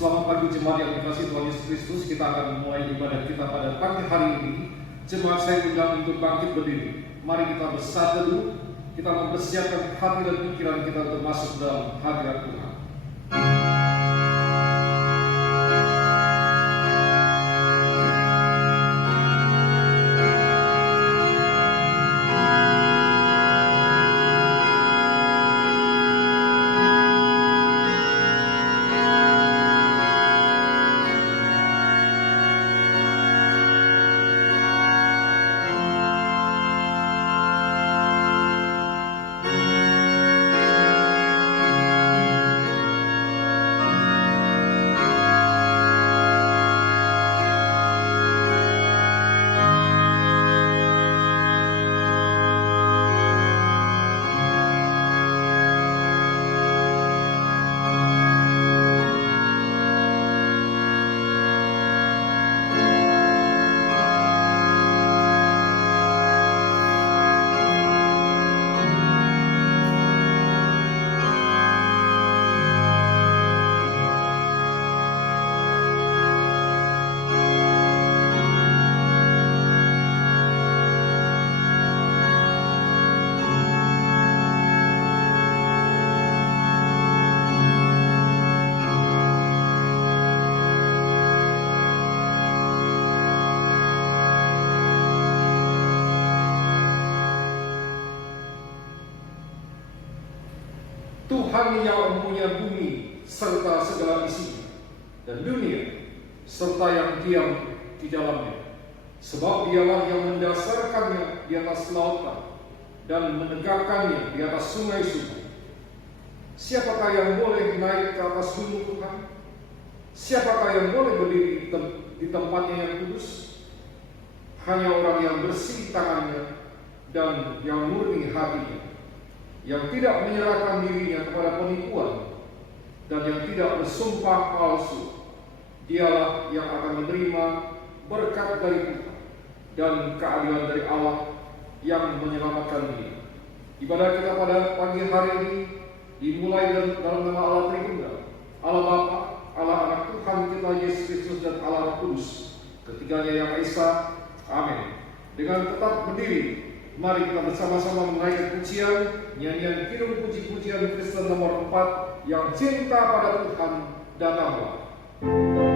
Selamat pagi jemaat yang dikasihi Tuhan Yesus Kristus. Kita akan memulai ibadah kita pada pagi hari ini. Jemaat saya undang untuk bangkit berdiri. Mari kita bersatu dulu. Kita mempersiapkan hati dan pikiran kita untuk masuk dalam hadirat Tuhan. Tuhan yang mempunyai bumi serta segala isinya, dan dunia serta yang diam di dalamnya. Sebab Dialah yang mendasarkannya di atas lautan dan menegakkannya di atas sungai-sungai. Siapakah yang boleh naik ke atas gunung Tuhan? Siapakah yang boleh berdiri di tempatnya yang kudus? Hanya orang yang bersih tangannya dan yang murni hatinya, yang tidak menyerahkan dirinya kepada penipuan dan yang tidak bersumpah palsu. Dialah yang akan menerima berkat dari Tuhan dan keadilan dari Allah yang menyelamatkan dia. Ibadah kita pada pagi hari ini dimulai dalam nama Allah Tritunggal, Allah Bapa, Allah Anak Tuhan kita Yesus Kristus dan Allah Roh Kudus, ketiganya yang esa. Amin. Dengan tetap berdiri, mari kita bersama-sama menaikkan pujian, nyanyian kidung puji-pujian Kristen nomor 4 yang cinta pada Tuhan dan Allah. Oh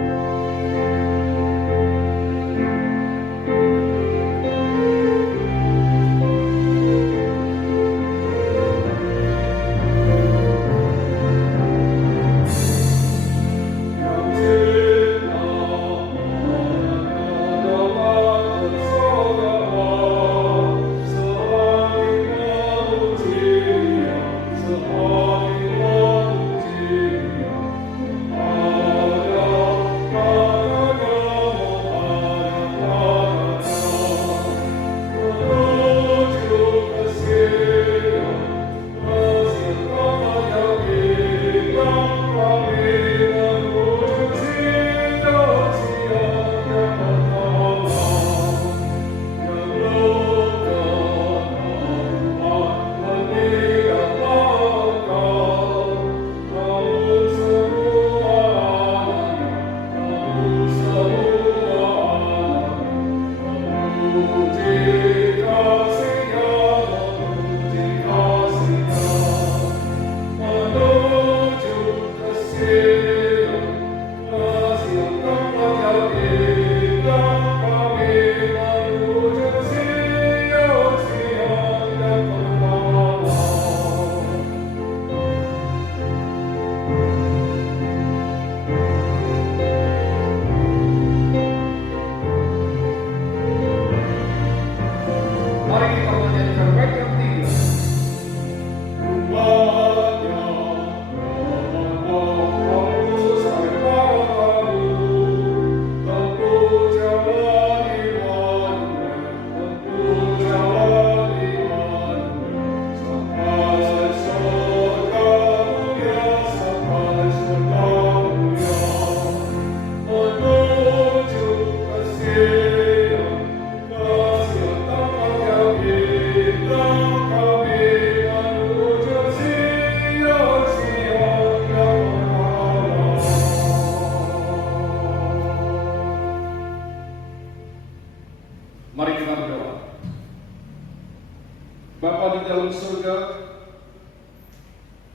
Bapa di dalam surga,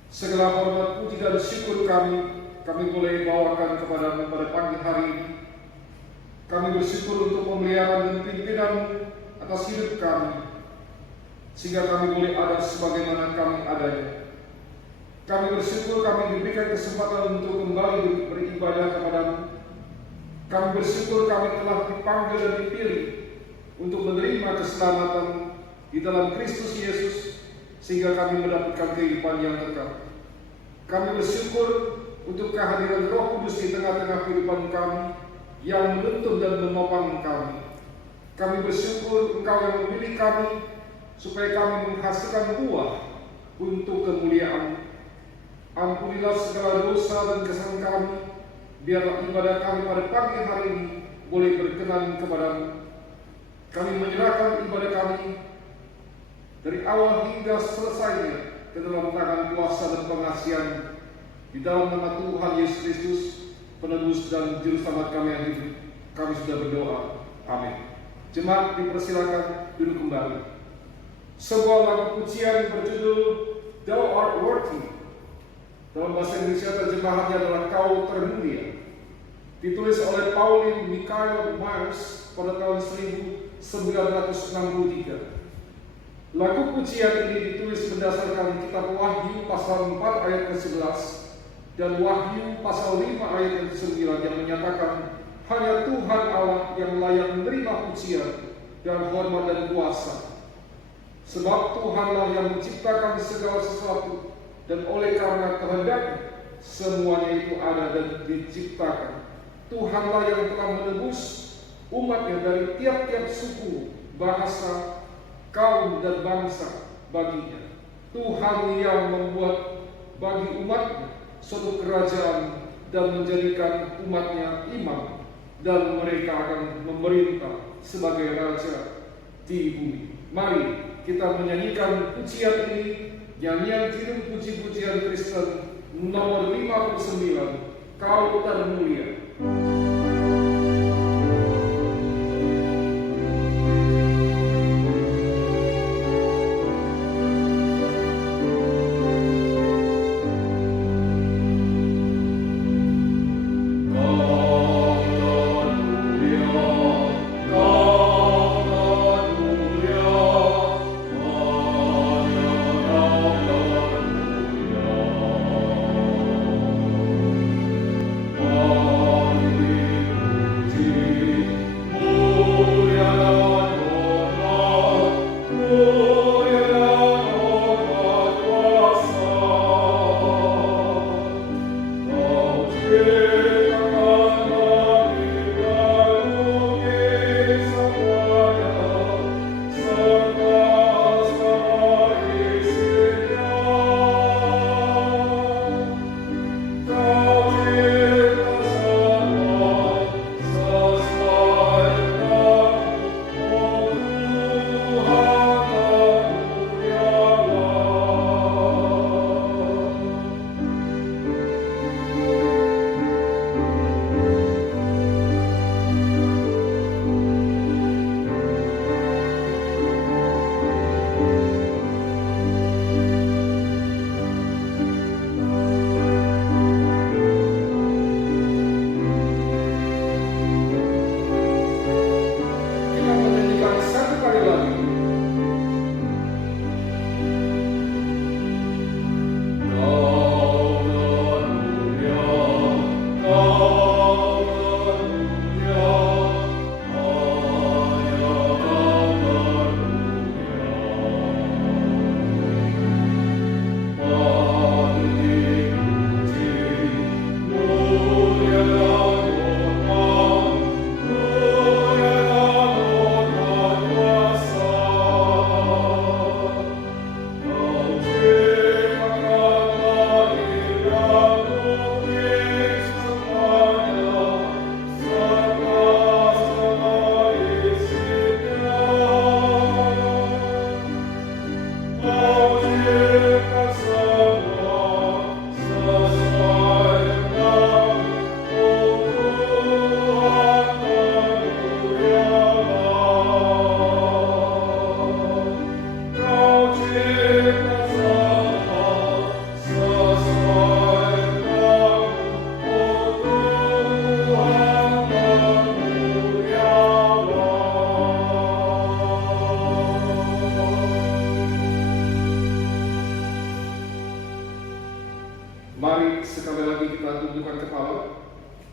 segala hormat, puji dan syukur kami boleh bawakan kepadamu pada pagi hari ini. Kami bersyukur untuk pemeliharaan dan pimpinan atas hidup kami, sehingga kami boleh ada sebagaimana kami adanya. Kami bersyukur kami diberikan kesempatan untuk kembali beribadah kepadamu. Kami bersyukur kami telah dipanggil dan dipilih untuk menerima keselamatan di dalam Kristus Yesus, sehingga kami mendapatkan kehidupan yang kekal. Kami bersyukur untuk kehadiran Roh Kudus di tengah-tengah kehidupan kami, yang menuntun dan menopang kami. Kami bersyukur Engkau yang memilih kami, supaya kami menghasilkan buah untuk kemuliaan. Ampunilah segala dosa dan kesalahan kami, biarlah ibadah kami pada pagi hari ini boleh berkenan kepadamu. Kami menyerahkan ibadah kami dari awal hingga selesainya ke dalam tangan kuasa dan pengasihan, di dalam nama Tuhan Yesus Kristus, Penebus dan Juru Selamat kami yang hidup. Kami sudah berdoa. Amin. Jemaat dipersilakan duduk kembali. Sebuah lagu pujian berjudul Thou Art Worthy. Dalam bahasa Indonesia terjemahannya adalah Kau Termulia. Ditulis oleh Pauline Michael Myers pada tahun 1963. Lagu pujian ini ditulis berdasarkan kitab Wahyu pasal 4 ayat ke-11 dan Wahyu pasal 5 ayat yang ke-9 yang menyatakan hanya Tuhan Allah yang layak menerima pujian dan hormat dan kuasa. Sebab Tuhanlah yang menciptakan segala sesuatu, dan oleh karena kehendaknya semuanya itu ada dan diciptakan. Tuhanlah yang telah menebus umatnya dari tiap-tiap suku, bahasa, kaum dan bangsa baginya. Tuhan yang membuat bagi umatnya suatu kerajaan dan menjadikan umatnya imam, dan mereka akan memerintah sebagai raja di bumi. Mari kita menyanyikan pujian ini, nyanyian judul puji-pujian Kristen nomor 59, Kau Termulia. Alleluia.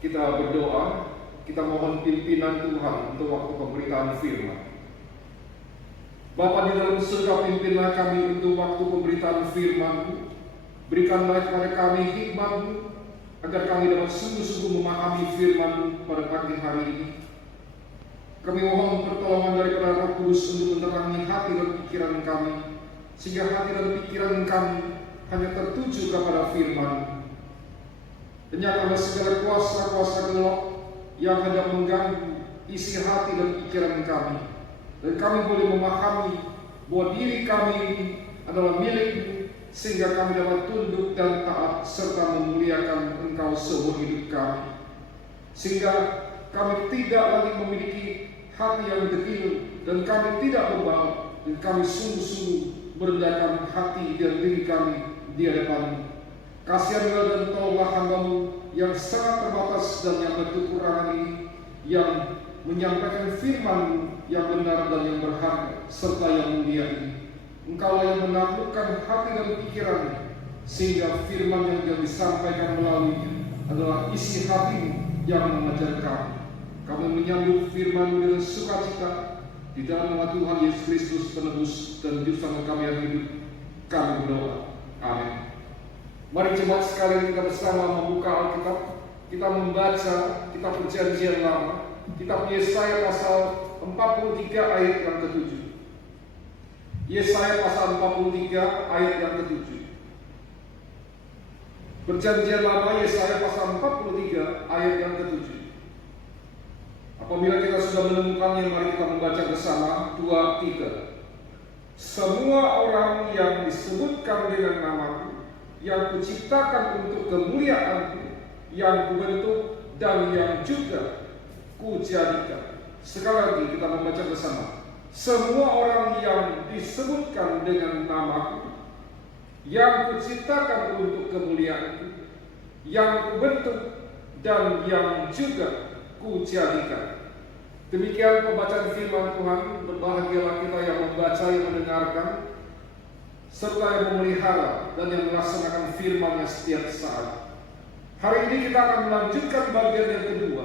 kita berdoa, kita mohon pimpinan Tuhan untuk waktu pemberitaan firman. Bapa di dalam surga, pimpinlah kami untuk waktu pemberitaan firman-Mu. Berikanlah kepada kami hikmat-Mu, agar kami dapat sungguh-sungguh memahami firman-Mu pada pagi hari ini. Kami mohon pertolongan daripada Roh Kudus untuk menerangi hati dan pikiran kami, sehingga hati dan pikiran kami hanya tertuju kepada firman-Mu. Nyatakanlah segala kuasa-kuasa gelap yang hendak mengganggu isi hati dan pikiran kami, dan kami boleh memahami bahwa diri kami ini adalah milik-Mu, sehingga kami dapat tunduk dan taat serta memuliakan Engkau seumur hidup kami. Sehingga kami tidak lagi memiliki hati yang degil, dan kami tidak bebal, dan kami sungguh-sungguh merendahkan hati dan diri kami di hadapan-Mu. Kasihanlah dan tolonglah hamba-Mu yang sangat terbatas dan yang berkekurangan ini, yang menyampaikan firman-Mu yang benar dan yang berharga serta yang mulia ini. Engkau yang menaklukkan hati dan pikirannya, sehingga firman yang disampaikan melaluinya adalah isi hati-Mu yang mengajar kami. Kami menyambut firman-Mu dengan sukacita di dalam nama Tuhan Yesus Kristus, penebus dan juru selamat kami yang hidup. Kami berdoa. Amin. Mari jemaat sekalian kita bersama membuka Alkitab. Kita membaca kitab Perjanjian Lama, kitab Yesaya pasal 43 ayat yang ke-7. Yesaya pasal 43 ayat yang ke-7. Perjanjian Lama Yesaya pasal 43 ayat yang ke-7. Apabila kita sudah menemukannya, mari kita membaca bersama. 2, 3. Semua orang yang disebutkan dengan nama-Ku, yang Kuciptakan untuk kemuliaan-Ku, yang Kubentuk dan yang juga Kujadikan. Sekali lagi kita membaca bersama. Semua orang yang disebutkan dengan nama-Ku, yang Kuciptakan untuk kemuliaan-Ku, yang Kubentuk dan yang juga Kujadikan. Demikian pembacaan firman Tuhan. Berbahagialah kita yang membaca, yang mendengarkan, serta yang memelihara dan yang melaksanakan firman-Nya setiap saat. Hari ini kita akan melanjutkan bagian yang kedua,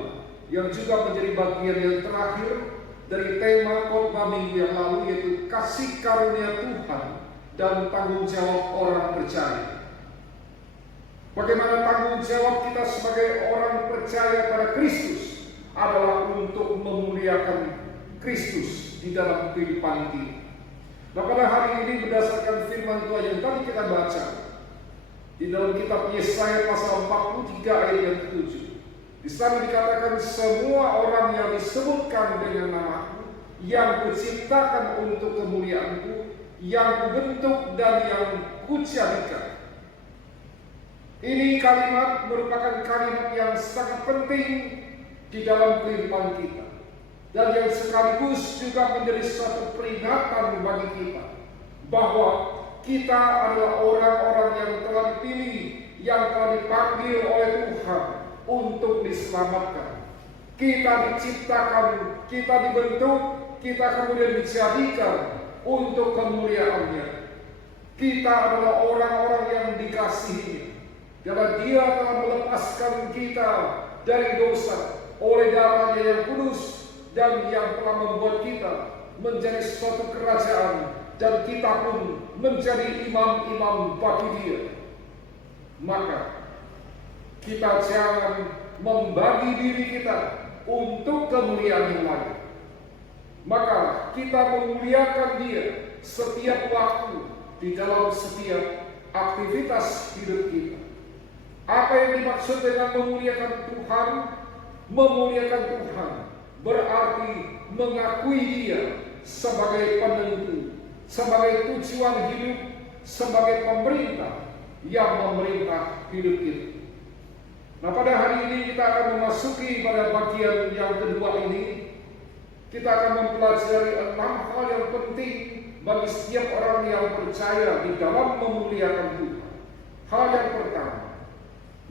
yang juga menjadi bagian yang terakhir dari tema khotbah minggu yang lalu, yaitu kasih karunia Tuhan dan tanggung jawab orang percaya. Bagaimana tanggung jawab kita sebagai orang percaya pada Kristus adalah untuk memuliakan Kristus di dalam kehidupan kita. Nah, pada hari ini berdasarkan firman Tuhan yang tadi kita baca di dalam kitab Yesaya pasal 43 ayat yang ke-7. Di sana dikatakan semua orang yang disebutkan dengan nama-Ku, yang Kuciptakan untuk kemuliaan-Ku, yang Kubentuk dan yang Kujadikan. Ini kalimat merupakan kalimat yang sangat penting di dalam kehidupan kita, dan yang sekaligus juga menjadi suatu peringatan bagi kita bahwa kita adalah orang-orang yang telah dipilih, yang telah dipanggil oleh Tuhan untuk diselamatkan. Kita diciptakan, kita dibentuk, kita kemudian dijadikan untuk kemuliaan-Nya. Kita adalah orang-orang yang dikasihi, karena Dia telah melepaskan kita dari dosa oleh darah-Nya yang kudus, dan yang telah membuat kita menjadi suatu kerajaan, dan kita pun menjadi imam-imam bagi Dia. Maka kita jangan membagi diri kita untuk kemuliaan yang lain. Maka kita memuliakan Dia setiap waktu di dalam setiap aktivitas hidup kita. Apa yang dimaksud dengan memuliakan Tuhan? Memuliakan Tuhan berarti mengakui Dia sebagai penentu, sebagai tujuan hidup, sebagai pemerintah yang memerintah hidup kita. Nah, pada hari ini kita akan memasuki pada bagian yang kedua ini. Kita akan mempelajari 6 hal yang penting bagi setiap orang yang percaya di dalam memuliakan Tuhan. Hal yang pertama,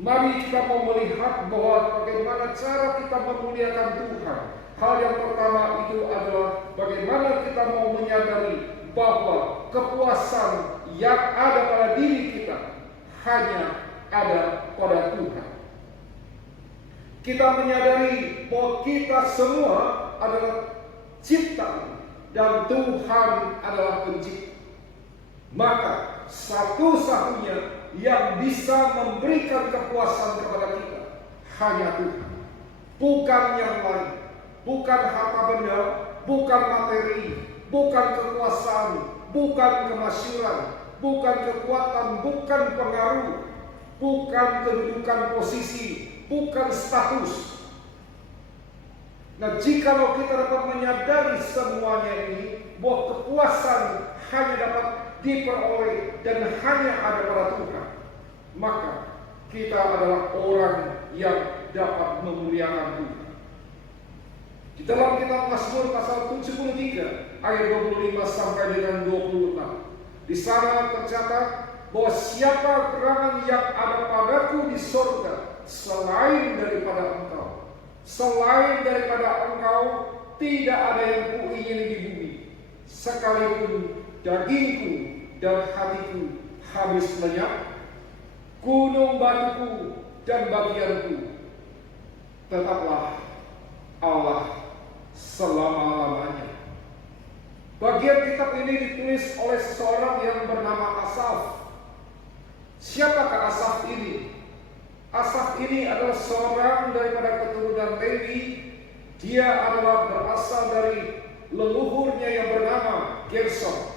mari kita mau melihat bahwa bagaimana cara kita memuliakan Tuhan. Hal yang pertama itu adalah bagaimana kita mau menyadari bahwa kepuasan yang ada pada diri kita hanya ada pada Tuhan. Kita menyadari bahwa kita semua adalah ciptaan dan Tuhan adalah pencipta. Maka satu-satunya yang bisa memberikan kepuasan kepada kita hanya Tuhan, bukan yang lain, bukan harta benda, bukan materi, bukan kekuasaan, bukan kemasyhuran, bukan kekuatan, bukan pengaruh, bukan kedudukan posisi, bukan status. Nah, jikalau kita dapat menyadari semuanya ini, bahwa kepuasan hanya dapat diperoleh dan hanya ada pada Tuhan, maka kita adalah orang yang dapat memuliakan Tuhan. Di dalam kitab Mazmur pasal 73 ayat 25 sampai dengan 26, di sana tercatat bahwa siapa gerangan yang ada padaku di surga selain daripada Engkau, selain daripada Engkau tidak ada yang kuingini di bumi, sekalipun dagingku dan hatiku habis lenyap, gunung batuku dan bagianku, tetaplah Allah selama-lamanya. Bagian kitab ini ditulis oleh seseorang yang bernama Asaf. Siapakah Asaf ini? Asaf ini adalah seorang daripada keturunan Lewi. Dia adalah berasal dari leluhurnya yang bernama Gerson.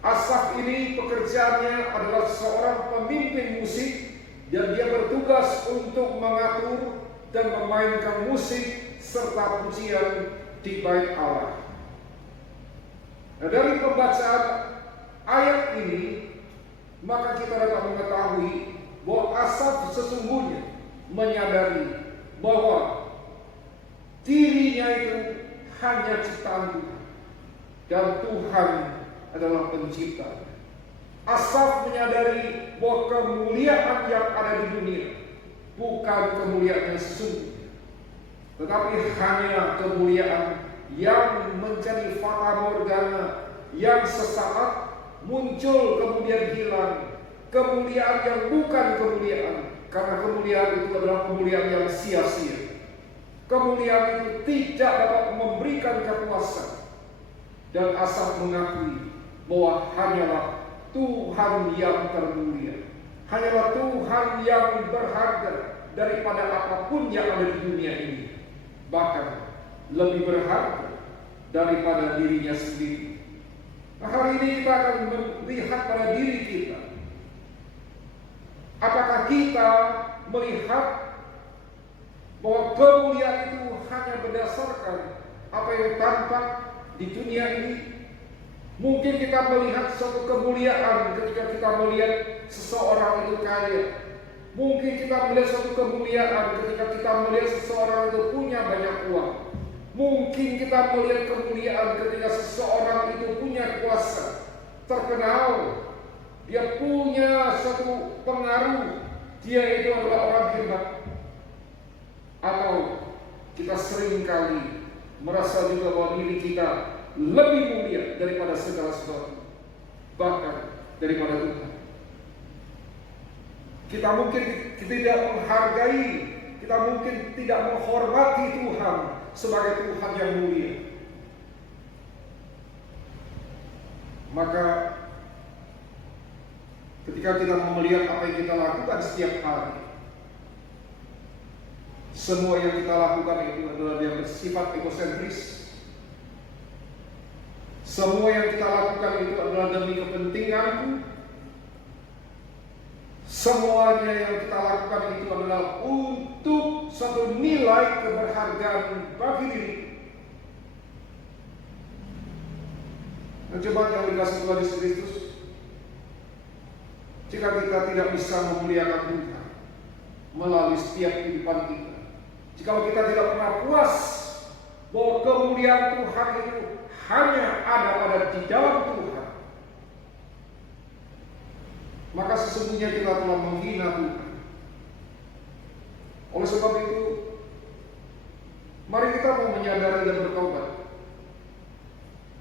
Asaf ini pekerjaannya adalah seorang pemimpin musik, dan dia bertugas untuk mengatur dan memainkan musik serta pujian di bait Allah. Nah, dari pembacaan ayat ini, maka kita dapat mengetahui bahwa Asaf sesungguhnya menyadari bahwa dirinya itu hanya ciptaan Tuhan dan Tuhan adalah pencipta. Asaf menyadari bahwa kemuliaan yang ada di dunia bukan kemuliaan yang sesungguhnya, tetapi hanya kemuliaan yang menjadi fata morgana, yang sesaat muncul kemudian hilang. Kemuliaan yang bukan kemuliaan, karena kemuliaan itu adalah kemuliaan yang sia-sia. Kemuliaan itu tidak dapat memberikan kepuasan. Dan Asaf mengakui bahwa hanyalah Tuhan yang termulia, hanyalah Tuhan yang berharga daripada apapun yang ada di dunia ini, bahkan lebih berharga daripada dirinya sendiri. Nah, hari ini kita akan melihat pada diri kita. Apakah kita melihat bahwa kemuliaan itu hanya berdasarkan apa yang tampak di dunia ini? Mungkin kita melihat suatu kemuliaan ketika kita melihat seseorang itu kaya. Mungkin kita melihat suatu kemuliaan ketika kita melihat seseorang itu punya banyak uang. Mungkin kita melihat kemuliaan ketika seseorang itu punya kuasa, terkenal, dia punya satu pengaruh, dia itu adalah orang hebat. Atau kita sering kali merasa juga bahwa diri kita lebih mulia daripada segala sesuatu, bahkan daripada Tuhan. Kita mungkin tidak menghargai, kita mungkin tidak menghormati Tuhan sebagai Tuhan yang mulia. Maka ketika kita melihat apa yang kita lakukan setiap hari, semua yang kita lakukan itu adalah yang bersifat egosentris. Semua yang kita lakukan itu adalah demi kepentinganku. Semuanya yang kita lakukan itu adalah untuk suatu nilai keberhargaan bagi diri. Dan coba yang dikasih Tuhan Yesus Kristus, jika kita tidak bisa memuliakan Tuhan melalui setiap kehidupan kita, jika kita tidak pernah puas bahwa kemuliaan Tuhan itu hanya ada pada di dalam Tuhan, maka sesungguhnya kita telah menghina Tuhan. Oleh sebab itu, mari kita mau menyadari dan bertobat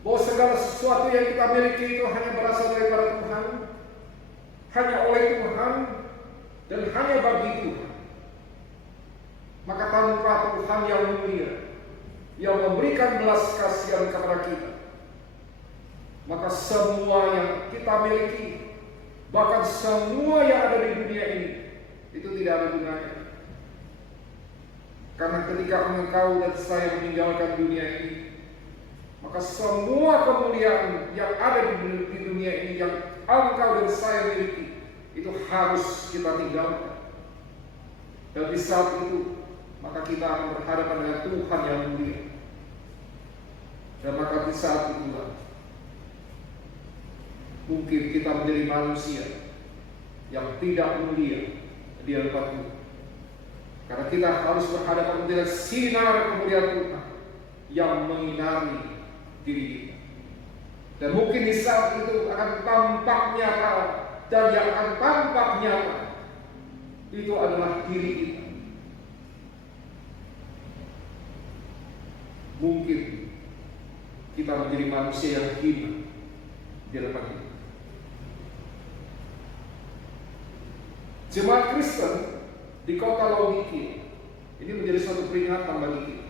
bahwa segala sesuatu yang kita miliki itu hanya berasal daripada Tuhan, hanya oleh Tuhan, dan hanya bagi Tuhan. Maka tanpa Tuhan yang mulia, yang memberikan belas kasihan kepada kita, maka semua yang kita miliki, bahkan semua yang ada di dunia ini, itu tidak ada gunanya. Karena ketika engkau dan saya meninggalkan dunia ini, maka semua kemuliaan yang ada di dunia ini, yang engkau dan saya miliki, itu harus kita tinggalkan. Dan di saat itu, maka kita akan berhadapan dengan Tuhan yang mulia. Dan maka di saat itulah mungkin kita menjadi manusia yang tidak mulia di hadapan Tuhan. Karena kita harus berhadapan dengan sinar kemuliaan Tuhan yang menyinari diri kita. Dan mungkin di saat itu akan tampak nyata, dan yang akan tampak nyata itu adalah diri kita. Mungkin kita menjadi manusia yang hina di hadapan kita. Jemaat Kristen di kota Laodikia ini menjadi suatu peringatan bagi kita,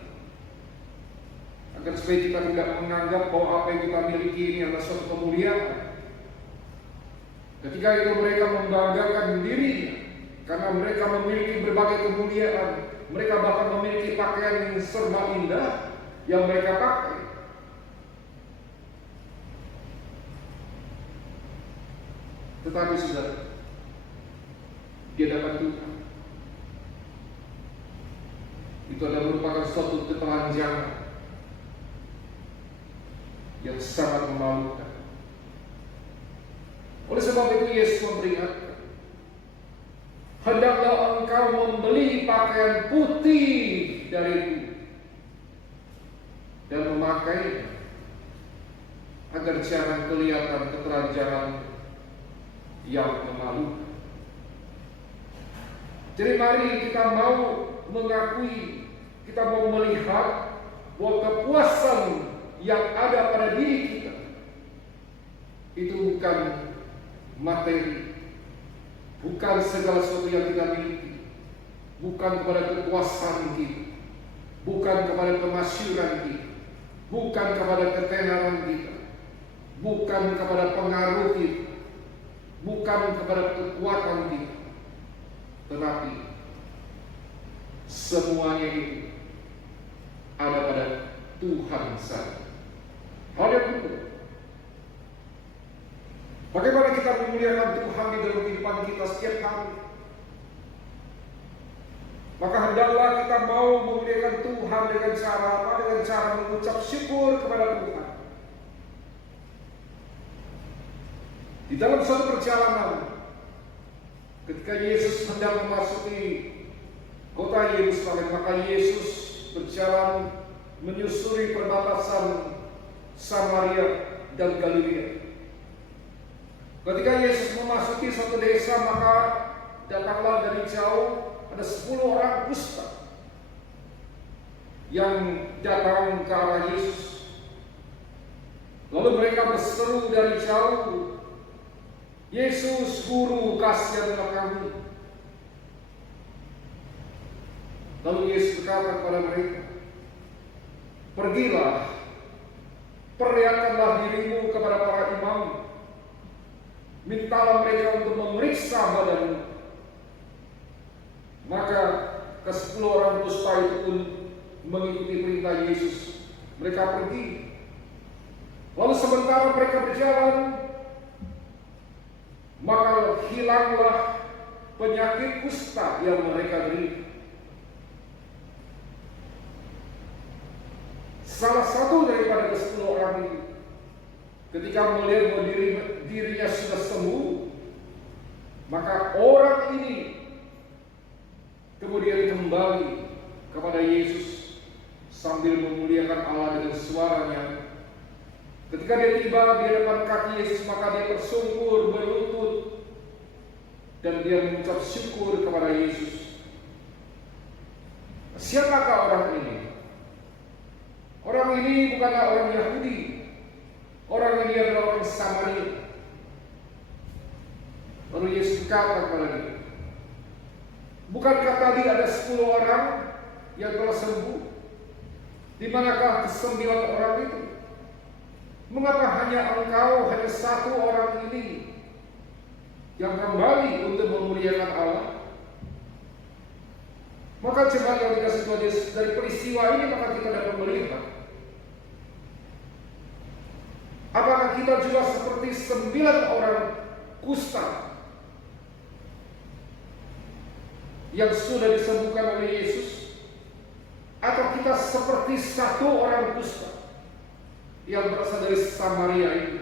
agar supaya kita tidak menganggap bahwa apa yang kita miliki ini adalah suatu kemuliaan. Ketika itu mereka membanggakan dirinya karena mereka memiliki berbagai kemuliaan, mereka bahkan memiliki pakaian yang serba indah yang mereka pakai. Tetapi saudara, di hadapan Tuhan, itu adalah merupakan suatu ketelanjangan yang sangat memalukan. Oleh sebab itu Yesus memperingatkan, hendaklah engkau membeli pakaian putih dariku dan memakainya, agar jangan kelihatan ketelanjangan yang memalukan. Jadi mari kita mau mengakui, kita mau melihat bahwa kepuasan yang ada pada diri kita itu bukan materi, bukan segala sesuatu yang kita miliki, bukan kepada kekuasaan kita, bukan kepada kemasyhuran kita, bukan kepada ketenaran kita, bukan kepada pengaruh kita, bukan kepada kekuatan kita, tetapi semuanya itu ada pada Tuhan saja. Hal yang kedua, bagaimana kita memuliakan Tuhan di dalam kehidupan kita setiap hari? Maka hendaklah kita mau memuliakan Tuhan dengan cara apa? Dengan cara mengucap syukur kepada Tuhan. Di dalam suatu perjalanan, ketika Yesus hendak memasuki kota Yerusalem, maka Yesus berjalan menyusuri perbatasan Samaria dan Galilea. Ketika Yesus memasuki suatu desa, maka datanglah dari jauh ada 10 orang kusta yang datang ke arah Yesus. Lalu mereka berseru dari jauh, "Yesus, Guru, kasihanlah kami." Lalu Yesus berkata kepada mereka, "Pergilah, perlihatkanlah dirimu kepada para imam, mintalah mereka untuk memeriksa badanmu." Maka ke-10 orang kusta itu pun mengikuti perintah Yesus. Mereka pergi. Lalu sementara mereka berjalan, maka hilanglah penyakit kusta yang mereka derita. Salah satu daripada ke-10 orang itu, ketika melihat bahwa dirinya sudah sembuh, maka orang ini kemudian kembali kepada Yesus sambil memuliakan Allah dengan suaranya. Ketika dia tiba di hadapan kaki Yesus, maka dia tersungkur berlutut dan dia mengucap syukur kepada Yesus. Siapakah orang ini? Orang ini bukanlah orang Yahudi. Orang ini adalah orang Samaria. Lalu Yesus berkata kepada dia, "Bukankah tadi ada 10 orang yang telah sembuh? Di manakah kesembilan orang itu? Mengapa hanya engkau, hanya satu orang ini yang kembali untuk memuliakan Allah? Maka jemaat yang dikasih Tuhan Yesus, dari peristiwa ini maka kita dapat melihat apakah kita juga seperti 9 orang kusta yang sudah disembuhkan oleh Yesus, atau kita seperti satu orang kusta yang berasal dari Samaria ini?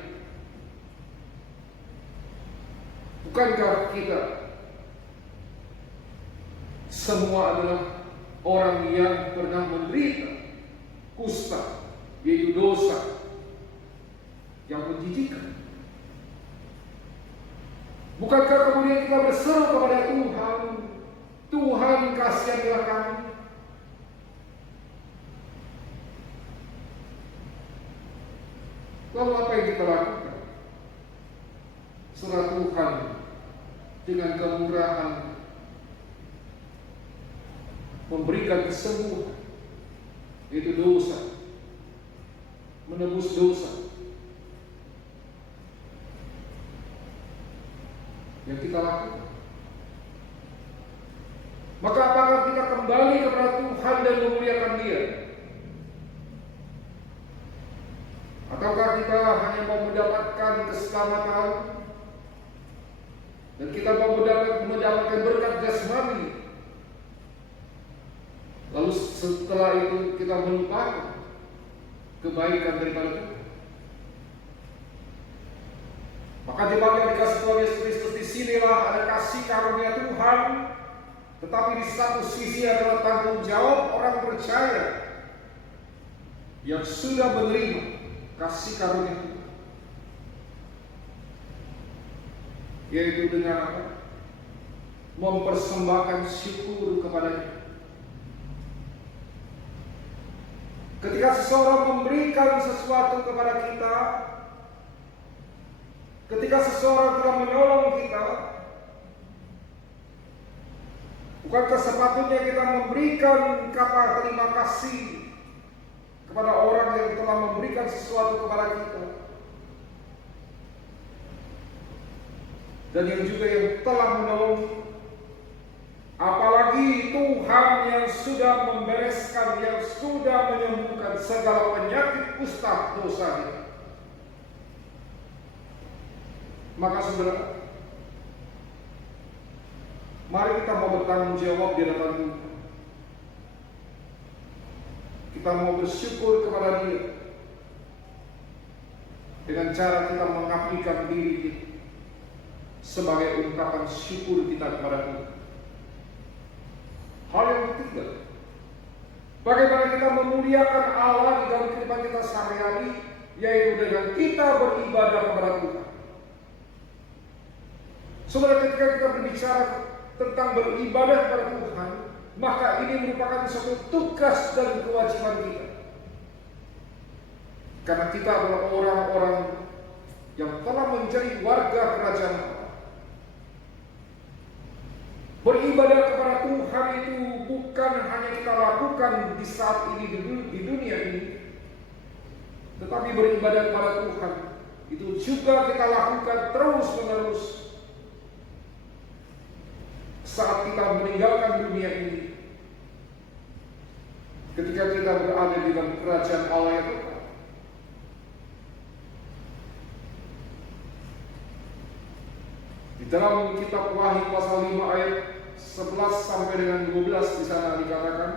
Bukankah kita semua adalah orang yang pernah menderita kusta, yaitu dosa yang menjijikkan? Bukankah kemudian kita berseru kepada Tuhan, Tuhan kasihanlah kami? Lalu apa yang kita lakukan? Setelah Tuhan dengan kemurahan memberikan kesembuhan, yaitu dosa, menebus dosa, yang kita lakukan. Maka apakah kita kembali kepada Tuhan dan memuliakan Dia? Ataukah kita hanya mau mendapatkan keselamatan dan kita mau mendapatkan berkat jasmani, lalu setelah itu kita melupakan kebaikan daripada Tuhan? Maka jemaat yang dikasih Tuhan Yesus Kristus, di sinilah ada kasih karunia Tuhan, tetapi di satu sisi adalah tanggung jawab orang percaya yang sudah menerima kasih karunia Tuhan, yaitu dengan apa? Mempersembahkan syukur kepada-Nya. Ketika seseorang memberikan sesuatu kepada kita, ketika seseorang telah menolong kita, bukankah sepatutnya kita memberikan kata terima kasih kepada orang yang telah memberikan sesuatu kepada kita, dan yang juga yang telah menolong? Apalagi Tuhan yang sudah membereskan, yang sudah menyembuhkan segala penyakit kusta dosa kita. Maka saudara, mari kita mau bertanggung jawab di hadapan Tuhan. Kita mau bersyukur kepada Dia dengan cara kita mengabdikan diri kita sebagai ungkapan syukur kita kepada Tuhan. Hal yang ketiga, bagaimana kita memuliakan Allah di dalam kehidupan kita sehari-hari, yaitu dengan kita beribadah kepada Tuhan. Saudara, ketika kita berbicara tentang beribadah kepada Tuhan, maka ini merupakan suatu tugas dan kewajiban kita. Karena kita adalah orang-orang yang telah menjadi warga kerajaan Allah. Beribadah kepada Tuhan itu bukan hanya kita lakukan di saat ini di dunia ini, tetapi beribadah kepada Tuhan itu juga kita lakukan terus-menerus saat kita meninggalkan dunia ini, ketika kita berada di dalam kerajaan Allah yang kekal. Di dalam kitab Wahyu pasal 5 ayat 11 sampai dengan 12 di sana dikatakan,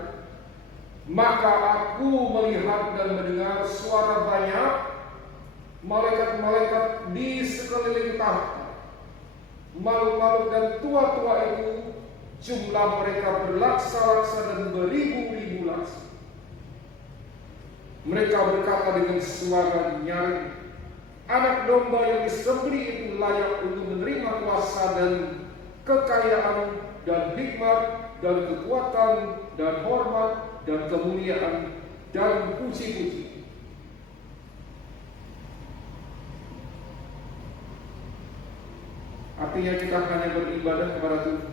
maka aku melihat dan mendengar suara banyak malaikat-malaikat di sekeliling tahta. Makhluk-makhluk dan tua-tua itu jumlah mereka berlaksa-laksa dan beribu-ribu laksa. Mereka berkata dengan suara nyaring, Anak domba yang disembelih itu layak untuk menerima kuasa dan kekayaan dan nikmat dan kekuatan dan hormat dan kemuliaan dan puji-puji. Artinya kita hanya beribadah kepada Tuhan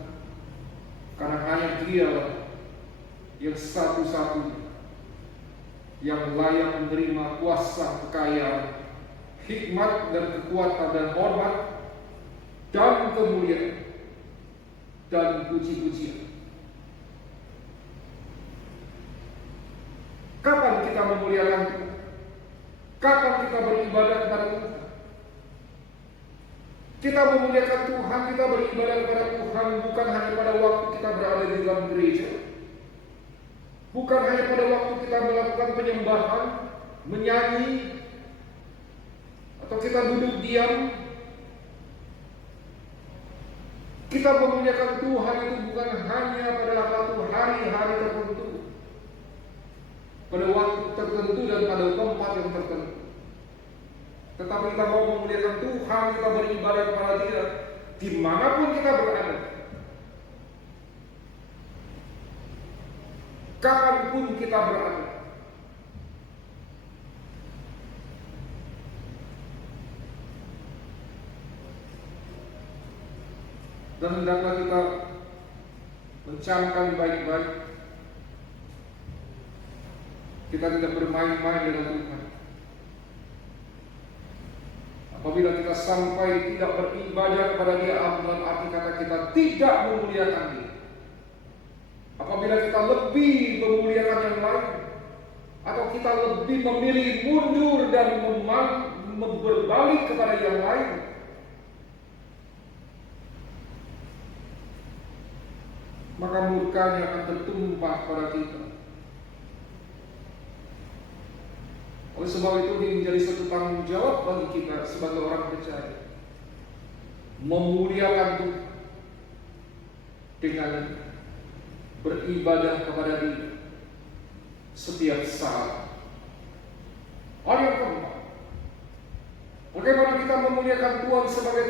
karena hanya Dialah yang satu-satunya yang layak menerima kuasa, kekayaan, hikmat dan kekuatan dan hormat dan kemuliaan dan puji-pujian. Kapan kita memuliakan Tuhan? Kapan kita beribadah kepada Tuhan? Kita memuliakan Tuhan, kita beribadah kepada Tuhan bukan hanya pada waktu kita berada di dalam gereja, bukan hanya pada waktu kita melakukan penyembahan, menyanyi, atau kita duduk diam. Kita memuliakan Tuhan itu bukan hanya pada satu hari-hari tertentu, pada waktu tertentu dan pada tempat yang tertentu. Tetapi kita mau memuliakan Tuhan, kita beribadah kepada Dia dimanapun kita berada, kapanpun kita berada. Dan hendaklah kita mencamkan baik-baik. Kita tidak bermain-main dengan Tuhan. Apabila kita sampai tidak beribadah kepada Dia, dalam arti kata kita tidak memuliakan Dia. Apabila kita lebih memuliakan yang lain, atau kita lebih memilih mundur dan berbalik kepada yang lain, maka murkanya akan tertumpah pada kita. Oleh sebab itu ini menjadi satu tanggung jawab bagi kita sebagai orang percaya, memuliakan Tuhan dengan beribadah kepada Dia setiap saat. Hal yang keempat, bagaimana kita memuliakan Tuhan sebagai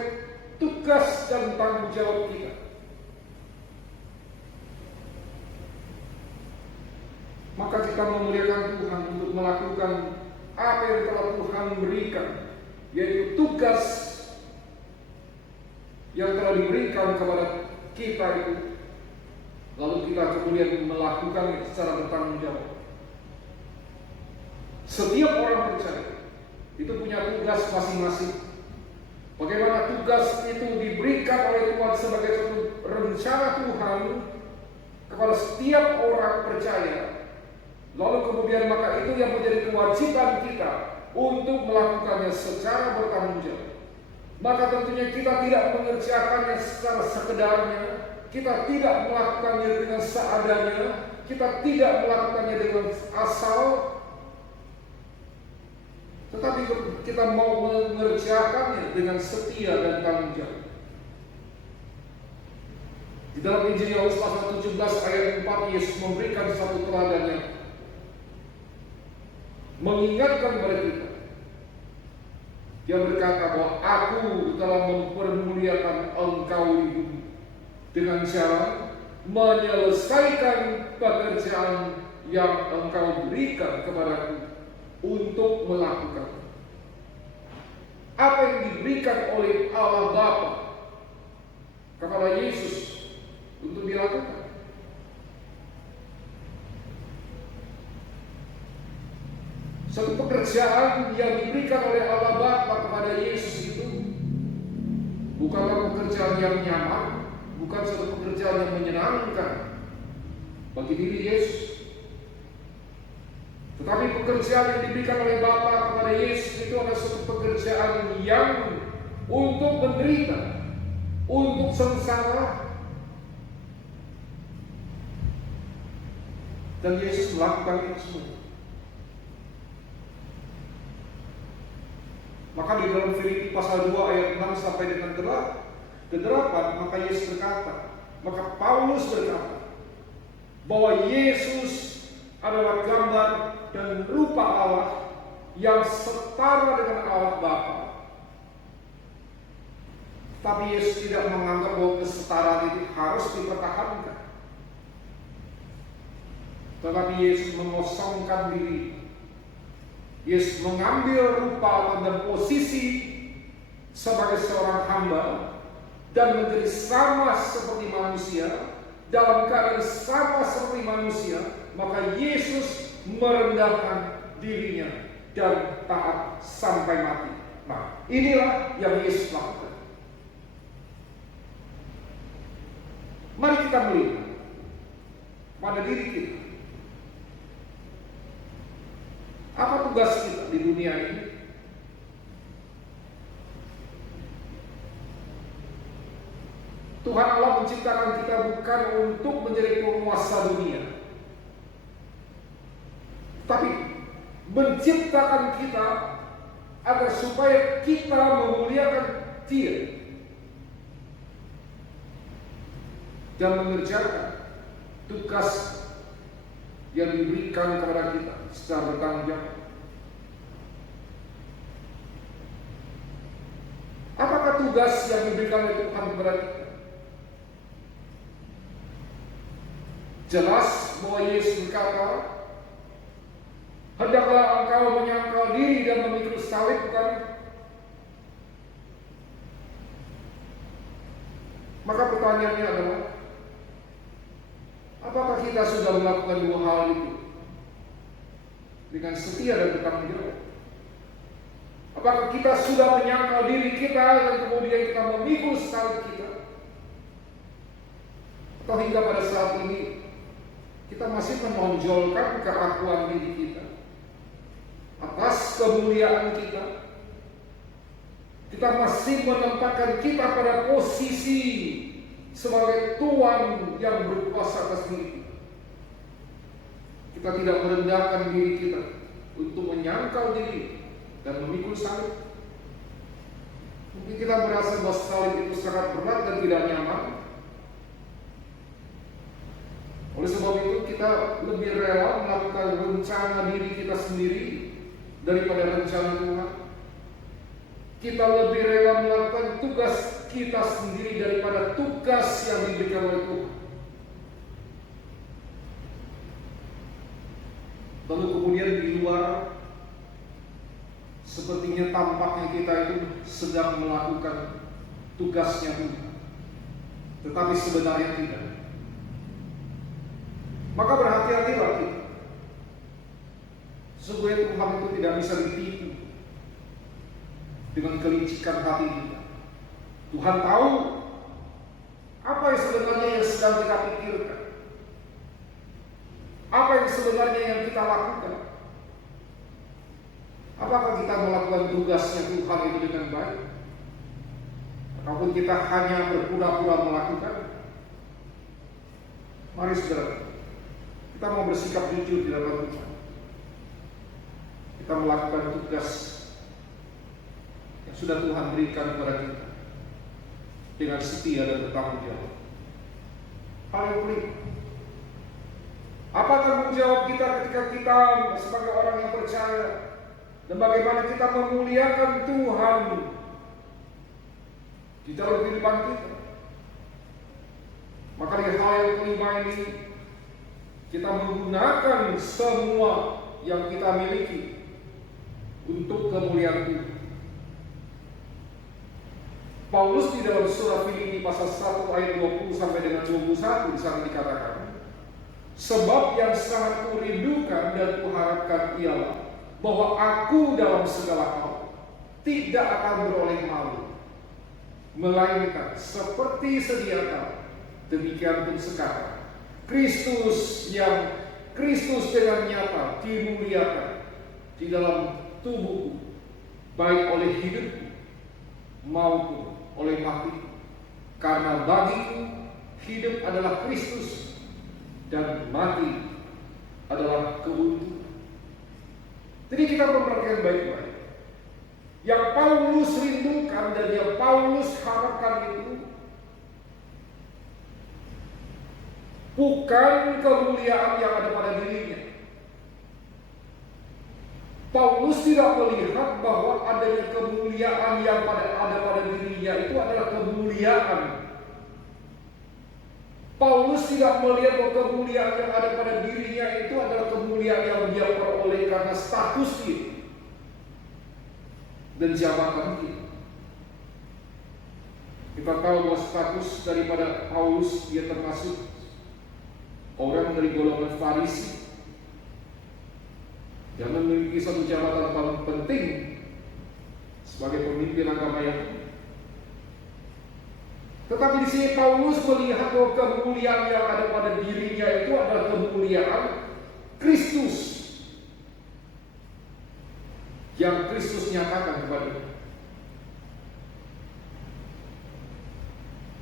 tugas dan tanggung jawab kita. Maka kita memuliakan Tuhan untuk melakukan apa yang telah Tuhan berikan, yaitu tugas yang telah diberikan kepada kita itu. Lalu kita kemudian melakukan secara bertanggung jawab. Setiap orang percaya itu punya tugas masing-masing. Bagaimana tugas itu diberikan oleh Tuhan sebagai satu rencana Tuhan kepada setiap orang percaya. Lalu kemudian maka itu yang menjadi kewajiban kita untuk melakukannya secara bertanggung jawab. Maka tentunya kita tidak mengerjakannya secara sekedarnya, kita tidak melakukannya dengan seadanya, kita tidak melakukannya dengan asal, tetapi kita mau mengerjakannya dengan setia dan tanggung jawab. Di dalam Injil Yohanes pasal 17 ayat 4, Yesus memberikan satu teladan yang mengingatkan kepada kita. Dia berkata bahwa aku telah mempermuliakan engkau di bumi dengan cara menyelesaikan pekerjaan yang engkau berikan kepadaku untuk melakukan. Apa yang diberikan oleh Allah Bapa kepada Yesus untuk dilakukan? Satu pekerjaan yang diberikan oleh Allah Bapa kepada Yesus itu bukanlah pekerjaan yang nyaman, bukan satu pekerjaan yang menyenangkan bagi diri Yesus. Tetapi pekerjaan yang diberikan oleh Bapa kepada Yesus itu adalah satu pekerjaan yang untuk menderita, untuk sengsara. Dan Yesus melakukan itu semua. Maka di dalam Filipi pasal 2 ayat 6 sampai dengan 8, maka Yesus berkata, maka Paulus berkata bahwa Yesus adalah gambar dan rupa Allah yang setara dengan Allah Bapa. Tapi Yesus tidak menganggap bahwa kesetaraan itu harus dipertahankan. Tetapi Yesus mengosongkan diri. Yesus mengambil rupa dan posisi sebagai seorang hamba dan menjadi sama seperti manusia, dalam keadaan sama seperti manusia, maka Yesus merendahkan dirinya dan taat sampai mati. Nah, inilah yang Yesus lakukan. Mari kita melihat pada diri kita. Apa tugas kita di dunia ini? Tuhan Allah menciptakan kita bukan untuk menjadi penguasa dunia, tapi menciptakan kita agar supaya kita memuliakan Dia dan mengerjakan tugas yang diberikan kepada kita secara bertanggung jawab. Apakah tugas yang diberikan oleh Tuhan kepada kita? Jelas bahwa Yesus berkata, hendaklah engkau menyangkal diri dan memikul salib, bukan? Maka pertanyaannya adalah, apakah kita sudah melakukan dua hal itu dengan setia dan bertanggung jawab? Apakah kita sudah menyangkal diri kita dan kemudian kita memikul salib kita? Atau hingga pada saat ini kita masih menonjolkan keakuan diri kita atas kemuliaan kita? Kita masih menempatkan kita pada posisi sebagai Tuhan yang berkuasa atas diri kita. Kita tidak merendahkan diri kita untuk menyangkal diri dan memikul salib. Mungkin kita merasa bahwa salib itu sangat berat dan tidak nyaman. Oleh sebab itu kita lebih rela melakukan rencana diri kita sendiri daripada rencana Tuhan. Kita lebih rela melakukan tugas kita sendiri daripada tugas yang diberikan oleh Tuhan. Lalu kemudian di luar, sepertinya tampaknya kita itu sedang melakukan tugasnya Tuhan, tetapi sebenarnya tidak. Maka berhati-hatilah kita. Sesungguhnya Tuhan itu tidak bisa ditipu dengan kelicikan hati kita. Tuhan tahu apa yang sebenarnya yang sedang kita pikirkan, apa yang sebenarnya yang kita lakukan. Apakah kita melakukan tugasnya Tuhan itu dengan baik, ataupun kita hanya berpura-pura melakukan? Mari saudara, kita mau bersikap jujur di dalam Tuhan. Kita melakukan tugas yang sudah Tuhan berikan kepada kita dengan setia dan bertanggung jawab. Hal yang kelima, apa tanggung jawab kita ketika kita sebagai orang yang percaya, dan bagaimana kita memuliakan Tuhan di dalam kehidupan kita? Maka di hal yang kelima ini, kita menggunakan semua yang kita miliki untuk kemuliaan Tuhan. Paulus di dalam surah Filipi pasal 1 ayat 20 sampai dengan 21 di sana dikatakan, sebab yang sangat kurindukan dan kuharapkan ialah bahwa aku dalam segala hal tidak akan beroleh malu, melainkan seperti sedia kala, demikian pun sekarang Kristus dengan nyata dimuliakan di dalam tubuhku, baik oleh hidupku maupun oleh mati. Karena bagiku hidup adalah Kristus dan mati adalah keuntungan. Jadi kita memperhatikan baik-baik. Yang Paulus rindukan dan yang Paulus harapkan itu bukan kemuliaan yang ada pada dirinya. Paulus tidak melihat bahwa adanya kemuliaan yang ada pada dirinya itu adalah kemuliaan. Paulus tidak melihat bahwa kemuliaan yang ada pada dirinya itu adalah kemuliaan yang dia peroleh karena statusnya dan jabatan dia. Kita tahu bahwa status daripada Paulus, dia termasuk orang dari golongan Farisi, dan memiliki satu jabatan paling penting sebagai pemimpin agama Yahudi. Tetapi di sini Paulus melihat bahwa kemuliaan yang ada pada dirinya itu adalah kemuliaan Kristus yang Kristus nyatakan kepadanya.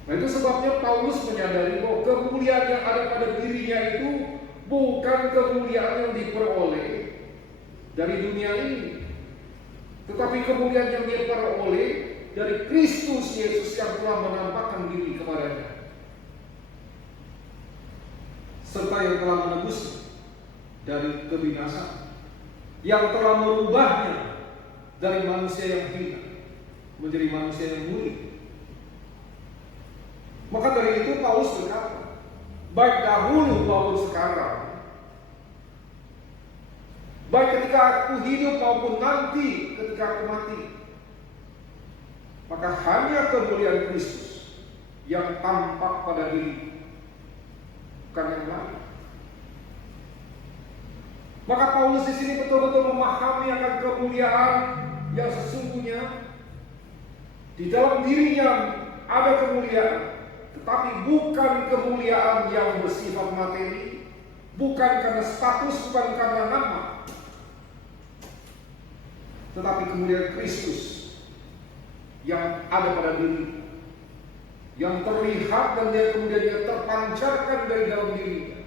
Nah, itu sebabnya Paulus menyadari bahwa kemuliaan yang ada pada dirinya itu bukan kemuliaan yang diperoleh dari dunia ini, tetapi kemuliaan yang dia peroleh dari Kristus Yesus yang telah menampakkan diri kepadanya, serta yang telah menebus dari kebinasaan, yang telah merubahnya dari manusia yang hina menjadi manusia yang mulia. Maka dari itu Paulus berkata, baik dahulu maupun sekarang, baik ketika aku hidup maupun nanti ketika aku mati, maka hanya kemuliaan Kristus yang tampak pada diri, bukan yang lain. Maka Paulus di sini betul-betul memahami akan kemuliaan yang sesungguhnya. Di dalam dirinya ada kemuliaan, tetapi bukan kemuliaan yang bersifat materi, bukan karena status, bukan karena nama, tetapi kemuliaan Kristus yang ada pada diri, yang terlihat dan yang kemudian dia terpancarkan dari dalam dirinya.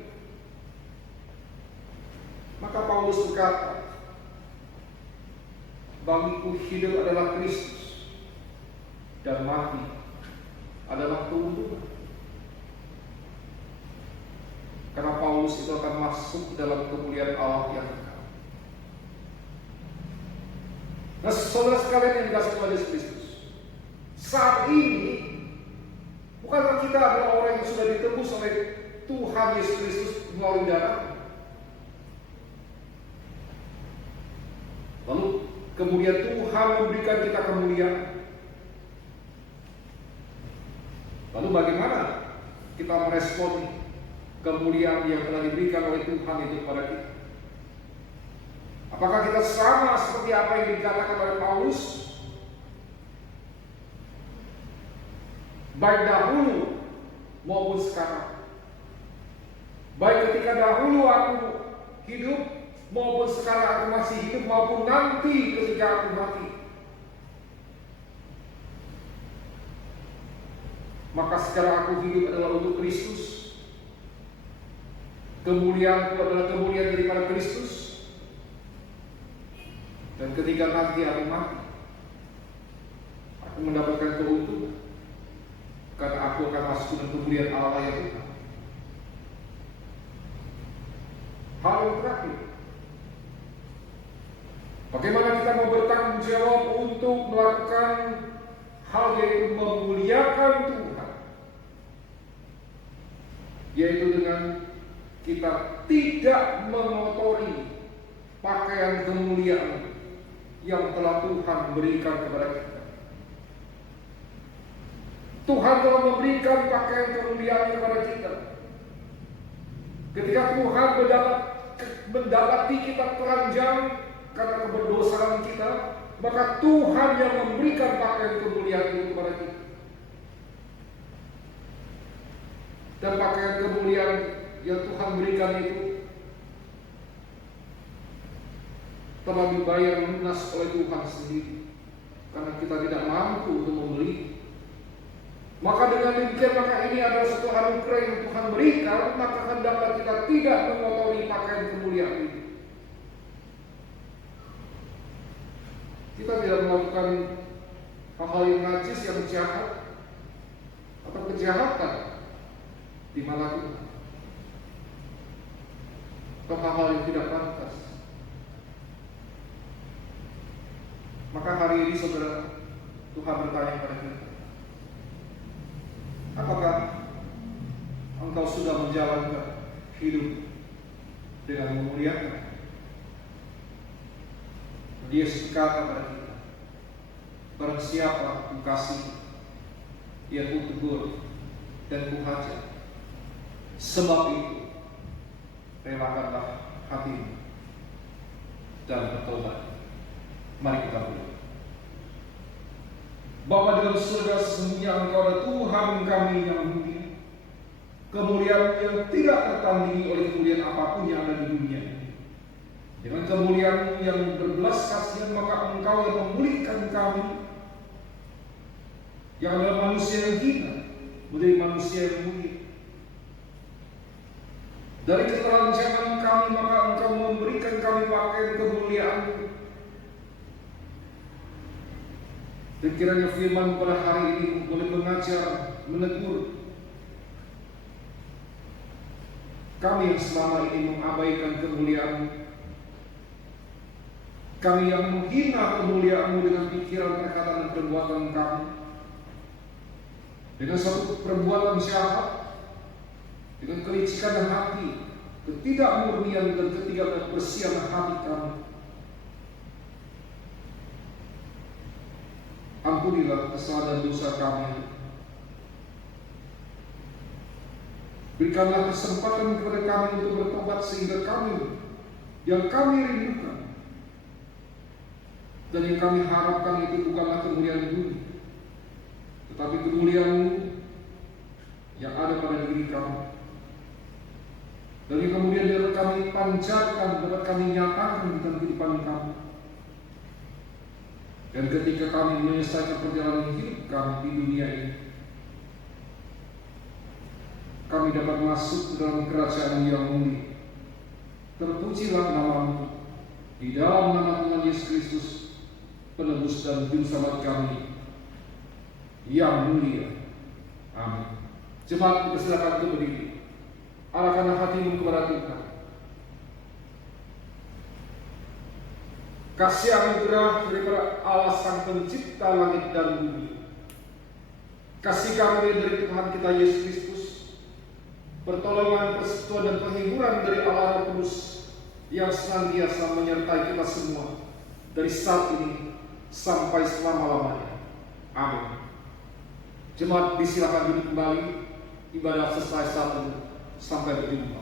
Maka Paulus berkata, bagiku hidup adalah Kristus dan mati adalah keuntungan. Karena Paulus itu akan masuk dalam kemuliaan Allah yang kekal. Nah, saudara sekalian yang dikasihi oleh Yesus Kristus, saat ini bukankah kita adalah orang yang sudah ditebus oleh Tuhan Yesus Kristus melalui darah? Lalu kemudian Tuhan memberikan kita kemuliaan. Lalu bagaimana kita meresponi kemuliaan yang telah diberikan oleh Tuhan itu kepada kita? Apakah kita sama seperti apa yang dikatakan oleh Paulus? Baik dahulu maupun sekarang, baik ketika dahulu aku hidup maupun sekarang aku masih hidup, maupun nanti ketika aku mati, maka sekarang aku hidup adalah untuk Kristus. Kemuliaanku adalah kemuliaan daripada Kristus. Dan ketika nanti aku mati, aku mendapatkan keuntungan, karena aku akan masuk dengan kemuliaan Allah yang Tuhan. Hal yang terakhir, bagaimana kita mau bertanggung jawab untuk melakukan hal yang memuliakan Tuhan, yaitu dengan kita tidak mengotori pakaian kemuliaan yang telah Tuhan berikan kepada kita. Tuhan telah memberikan pakaian kemuliaan kepada kita. Ketika Tuhan mendapati kita telanjang karena keberdosaan kita, maka Tuhan yang memberikan pakaian kemuliaan itu kepada kita. Dan pakaian kemuliaan yang Tuhan berikan itu telah dibayar lunas oleh Tuhan sendiri, karena kita tidak mampu untuk membeli. Maka dengan demikian, maka ini adalah satu anugerah yang Tuhan berikan, maka hendaklah kita tidak mengotori pakaian kemuliaan ini. Kita tidak melakukan hal-hal yang najis, yang jahat, atau kejahatan di mata Tuhan, atau hal-hal yang tidak pantas. Maka hari ini saudara, Tuhan bertanya kepada kita, apakah engkau sudah menjalankan hidup dengan memuliakan? Dia berkata kepada kita, barang siapa ku kasih, ia ku tegur dan ku hajar. Sebab itu relakanlah hatimu. dan bertobat. Mari kita berdoa. Bapa dalam surga, sesungguhnya Engkau adalah Tuhan kami yang mulia. Kemuliaan yang tidak tertandingi oleh kemuliaan apapun yang ada di dunia ini. Dengan kemuliaan yang berbelas kasihan, maka Engkau yang memulihkan kami, yang adalah manusia yang hina, menjadi manusia yang mulia. Dari ketelanjangan kami, maka Engkau memberikan kami pakaian kemuliaan. Dan kiranya firman pada hari ini boleh mengajar, menegur kami yang selama ini mengabaikan kemuliaan, kami yang menghina kemuliaan-Mu dengan pikiran, perkataan, dan perbuatan kami, dengan suatu perbuatan jahat, dengan kelicikan hati, ketidakmurnian dan ketidakbersihan hati kami. Ampunilah kesalahan dan dosa kami. Berikanlah kesempatan kepada kami untuk bertobat, sehingga kami yang kami rindukan dan yang kami harapkan itu bukanlah kemuliaan dunia, tetapi kemuliaan-Mu yang ada pada diri kami, dan yang kemudian dapat kami panjatkan, dapat kami nyatakan di dalam kehidupan kami. Dan ketika kami menyelesaikan perjalanan hidup kami di dunia ini, kami dapat masuk ke dalam kerajaan yang mulia. Terpujilah nama-Mu di dalam nama Tuhan Yesus Kristus, penebus dan juru selamat kami yang mulia. Amin. Jemaat, persilakan untuk berdiri. Arahkanlah hatimu kepada Tuhan. Kasih anugerah daripada Allah Sang Pencipta langit dan bumi, kasih karunia dari Tuhan kita Yesus Kristus, pertolongan, persekutuan, dan penghiburan dari Allah Roh Kudus yang senantiasa menyertai kita semua dari saat ini sampai selama-lamanya. Amin. Jemaat, disilakan duduk kembali. Ibadah selesai saat ini. Sampai berjumpa.